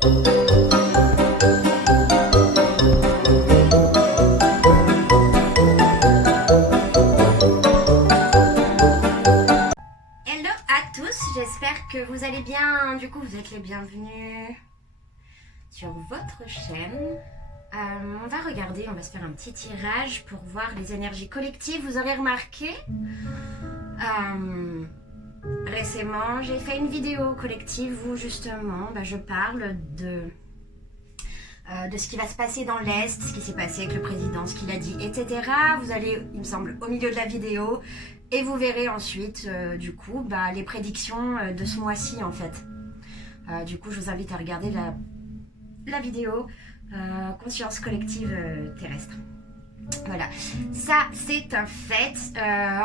Hello à tous, j'espère que vous allez bien. Du coup, vous êtes les bienvenus sur votre chaîne. On va regarder, on va se faire un petit tirage pour voir les énergies collectives. Vous aurez remarqué, récemment, j'ai fait une vidéo collective où justement, je parle de ce qui va se passer dans l'Est, ce qui s'est passé avec le président, ce qu'il a dit, etc. Vous allez, il me semble, au milieu de la vidéo et vous verrez ensuite, du coup, les prédictions de ce mois-ci, en fait. Du coup, je vous invite à regarder la vidéo Conscience collective terrestre. Voilà, ça c'est un fait.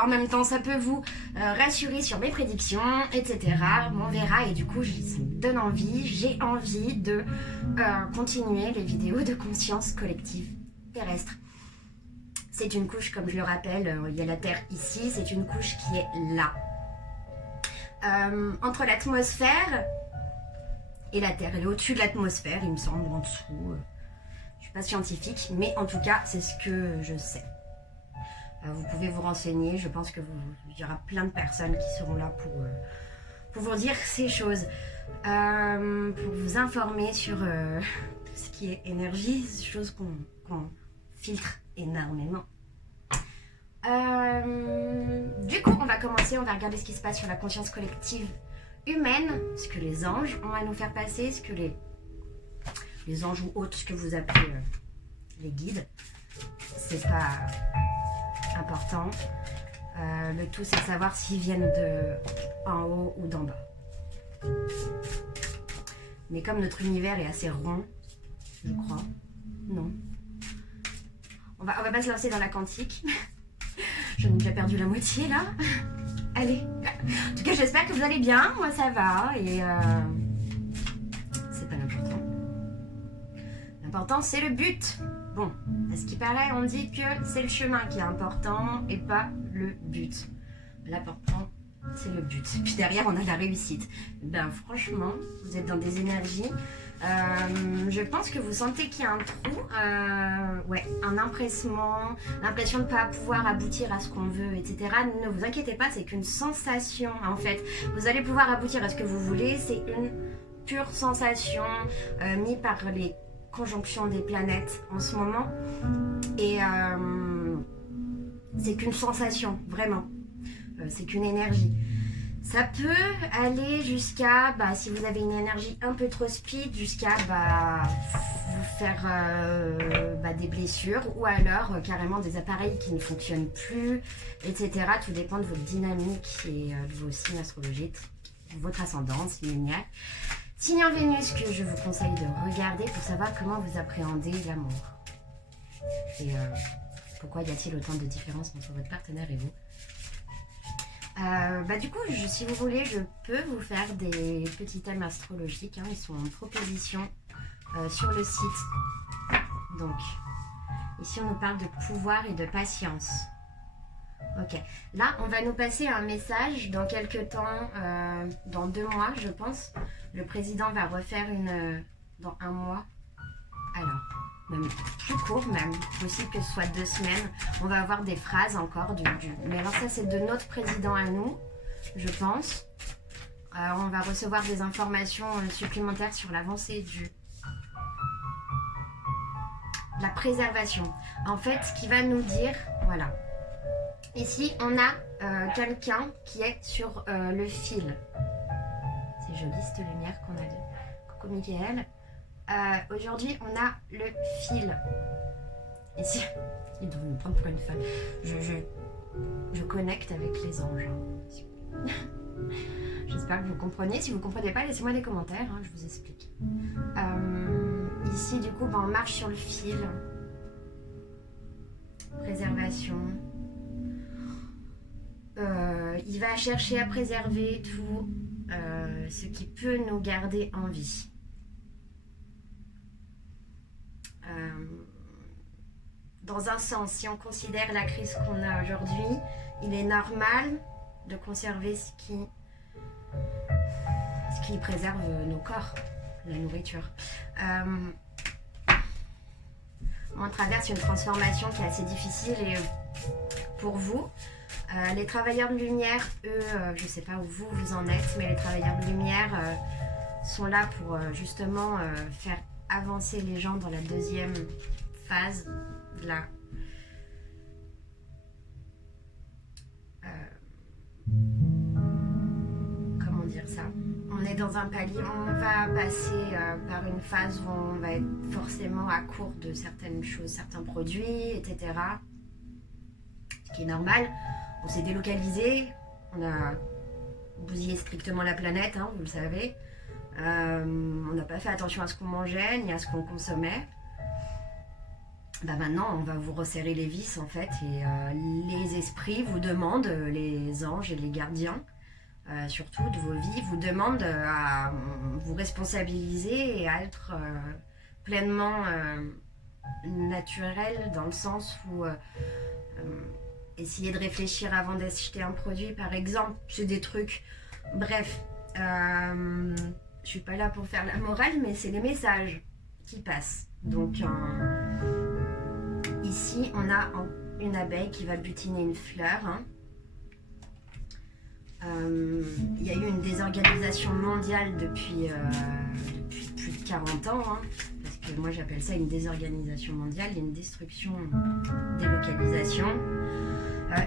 En même temps, ça peut vous rassurer sur mes prédictions, etc. On verra, et du coup, ça me donne envie, j'ai envie de continuer les vidéos de conscience collective terrestre. C'est une couche, comme je le rappelle, il y a la Terre ici, c'est une couche qui est là. Entre l'atmosphère et la Terre, elle est au-dessus de l'atmosphère, il me semble, en dessous. Je suis pas scientifique, mais en tout cas, c'est ce que je sais. Vous pouvez vous renseigner, je pense qu'il y aura plein de personnes qui seront là pour vous dire ces choses. Pour vous informer sur tout ce qui est énergie, ces choses qu'on filtre énormément. Du coup, on va commencer, on va regarder ce qui se passe sur la conscience collective humaine, ce que les anges ont à nous faire passer, ce que les anges ou autres, ce que vous appelez les guides, c'est pas important. Le tout, c'est de savoir s'ils viennent de en haut ou d'en bas. Mais comme notre univers est assez rond, je crois, non. On va pas se lancer dans la quantique. J'en ai déjà perdu la moitié là. Allez. En tout cas, j'espère que vous allez bien. Moi, ça va. Et c'est pas l'important. L'important, c'est le but. Bon, à ce qui paraît, on dit que c'est le chemin qui est important et pas le but. L'important, c'est le but. Puis derrière, on a la réussite. Franchement, vous êtes dans des énergies. Je pense que vous sentez qu'il y a un trou, un empressement, l'impression de ne pas pouvoir aboutir à ce qu'on veut, etc. Ne vous inquiétez pas, c'est qu'une sensation, en fait. Vous allez pouvoir aboutir à ce que vous voulez, c'est une pure sensation mise par les conjonctions des planètes en ce moment. Et c'est qu'une sensation, vraiment. C'est qu'une énergie. Ça peut aller jusqu'à, si vous avez une énergie un peu trop speed, jusqu'à vous faire des blessures ou alors carrément des appareils qui ne fonctionnent plus, etc. Tout dépend de votre dynamique et de vos signes astrologiques, votre ascendant, signe lunaire. Signe en Vénus que je vous conseille de regarder pour savoir comment vous appréhendez l'amour. Et pourquoi y a-t-il autant de différences entre votre partenaire et vous? Du coup, si vous voulez, je peux vous faire des petits thèmes astrologiques. Ils sont en proposition sur le site. Donc, ici, on nous parle de pouvoir et de patience. Ok. Là, on va nous passer un message dans quelques temps, dans 2 mois, je pense. Le président va refaire dans 1 mois. Alors, même plus court, même possible que ce soit 2 semaines. On va avoir des phrases encore mais alors ça c'est de notre président à nous, je pense. On va recevoir des informations supplémentaires sur l'avancée de la préservation. En fait, ce qui va nous dire, voilà. Ici, on a quelqu'un qui est sur le fil. C'est joli cette lumière qu'on a. Coucou Michael. Aujourd'hui, on a le fil. Ici, il doit me prendre pour une femme. Je connecte avec les anges. J'espère que vous comprenez. Si vous ne comprenez pas, laissez-moi des commentaires. Je vous explique. Ici, du coup, on marche sur le fil. Préservation. Il va chercher à préserver tout ce qui peut nous garder en vie. Dans un sens, si on considère la crise qu'on a aujourd'hui, il est normal de conserver ce qui préserve nos corps. la nourriture. On traverse une transformation qui est assez difficile et pour vous. Les travailleurs de lumière, eux, je ne sais pas où vous en êtes, mais les travailleurs de lumière sont là pour justement faire avancer les gens dans la deuxième phase de la... comment dire ça? On est dans un palier, on va passer par une phase où on va être forcément à court de certaines choses, certains produits, etc. Ce qui est normal. On s'est délocalisé, on a bousillé strictement la planète, hein, vous le savez. On n'a pas fait attention à ce qu'on mangeait ni à ce qu'on consommait. Bah maintenant, on va vous resserrer les vis en fait, et les esprits vous demandent, les anges et les gardiens, surtout de vos vies, vous demandent à vous responsabiliser et à être pleinement naturel dans le sens où essayer de réfléchir avant d'acheter un produit, par exemple, c'est des trucs. Bref, je suis pas là pour faire la morale, mais c'est les messages qui passent. Donc ici, on a une abeille qui va butiner une fleur. Hein. Il y a eu une désorganisation mondiale depuis plus de 40 ans, hein, parce que moi j'appelle ça une désorganisation mondiale, une destruction, délocalisation.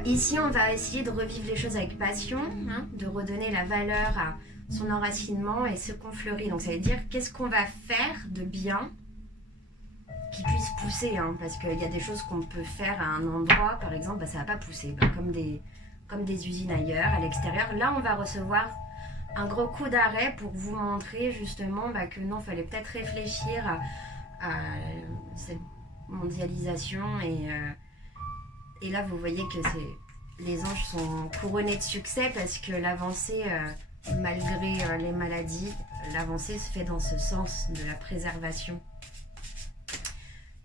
Ici, on va essayer de revivre les choses avec passion, hein, de redonner la valeur à son enracinement et ce qu'on fleurit. Donc ça veut dire qu'est-ce qu'on va faire de bien qui puisse pousser, hein, parce qu'il y a des choses qu'on peut faire à un endroit, par exemple, bah, ça ne va pas pousser, bah, comme des usines ailleurs, à l'extérieur. Là, on va recevoir un gros coup d'arrêt pour vous montrer justement bah, que non, il fallait peut-être réfléchir à cette mondialisation et là, vous voyez que les anges sont couronnés de succès parce que l'avancée, malgré les maladies, l'avancée se fait dans ce sens de la préservation.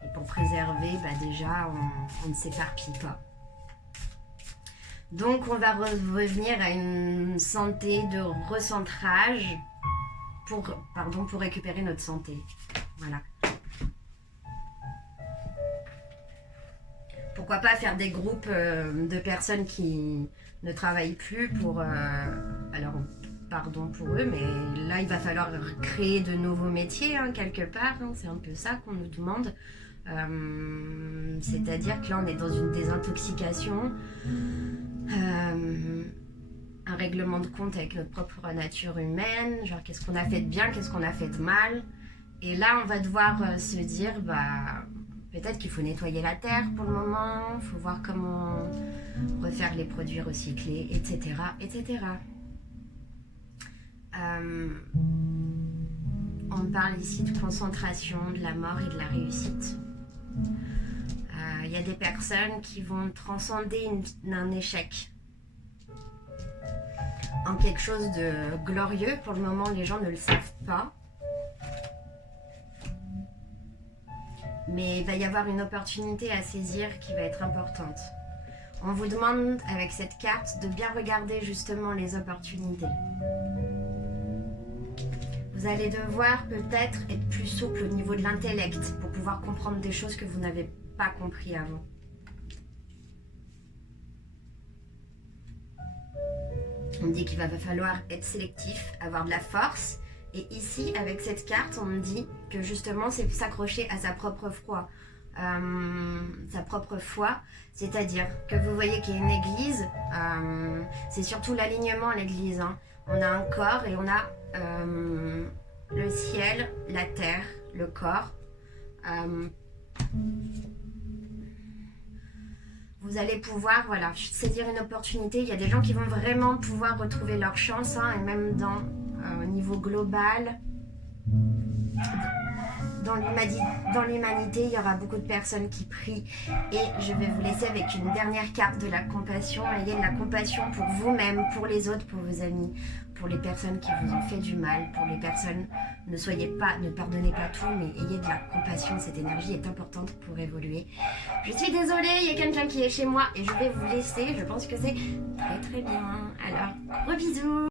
Et pour préserver, bah déjà, on ne s'éparpille pas. Donc, on va revenir à une santé de recentrage pour récupérer notre santé. Voilà. Pourquoi pas faire des groupes de personnes qui ne travaillent plus pour... alors, pardon pour eux, mais là, il va falloir créer de nouveaux métiers, hein, quelque part. Hein, c'est un peu ça qu'on nous demande. C'est-à-dire que là, on est dans une désintoxication, un règlement de compte avec notre propre nature humaine, genre qu'est-ce qu'on a fait de bien, qu'est-ce qu'on a fait de mal. Et là, on va devoir se dire... bah peut-être qu'il faut nettoyer la terre pour le moment, il faut voir comment refaire les produits recyclés, etc. etc. On parle ici de concentration, de la mort et de la réussite. Il y a des personnes qui vont transcender un échec en quelque chose de glorieux. Pour le moment, les gens ne le savent pas. Mais il va y avoir une opportunité à saisir qui va être importante. On vous demande avec cette carte de bien regarder justement les opportunités. Vous allez devoir peut-être être plus souple au niveau de l'intellect pour pouvoir comprendre des choses que vous n'avez pas compris avant. On me dit qu'il va falloir être sélectif, avoir de la force. Et ici, avec cette carte, on me dit que justement, c'est s'accrocher à sa propre foi. C'est-à-dire que vous voyez qu'il y a une église, c'est surtout l'alignement l'église. Hein. On a un corps et on a le ciel, la terre, le corps. Vous allez pouvoir saisir une opportunité. Il y a des gens qui vont vraiment pouvoir retrouver leur chance, hein, et même au niveau global, dans l'humanité, il y aura beaucoup de personnes qui prient. Et je vais vous laisser avec une dernière carte de la compassion. Ayez de la compassion pour vous-même, pour les autres, pour vos amis, pour les personnes qui vous ont fait du mal, pour les personnes, ne pardonnez pas tout, mais ayez de la compassion. Cette énergie est importante pour évoluer. Je suis désolée, il y a quelqu'un qui est chez moi et je vais vous laisser. Je pense que c'est très très bien. Alors, gros bisous.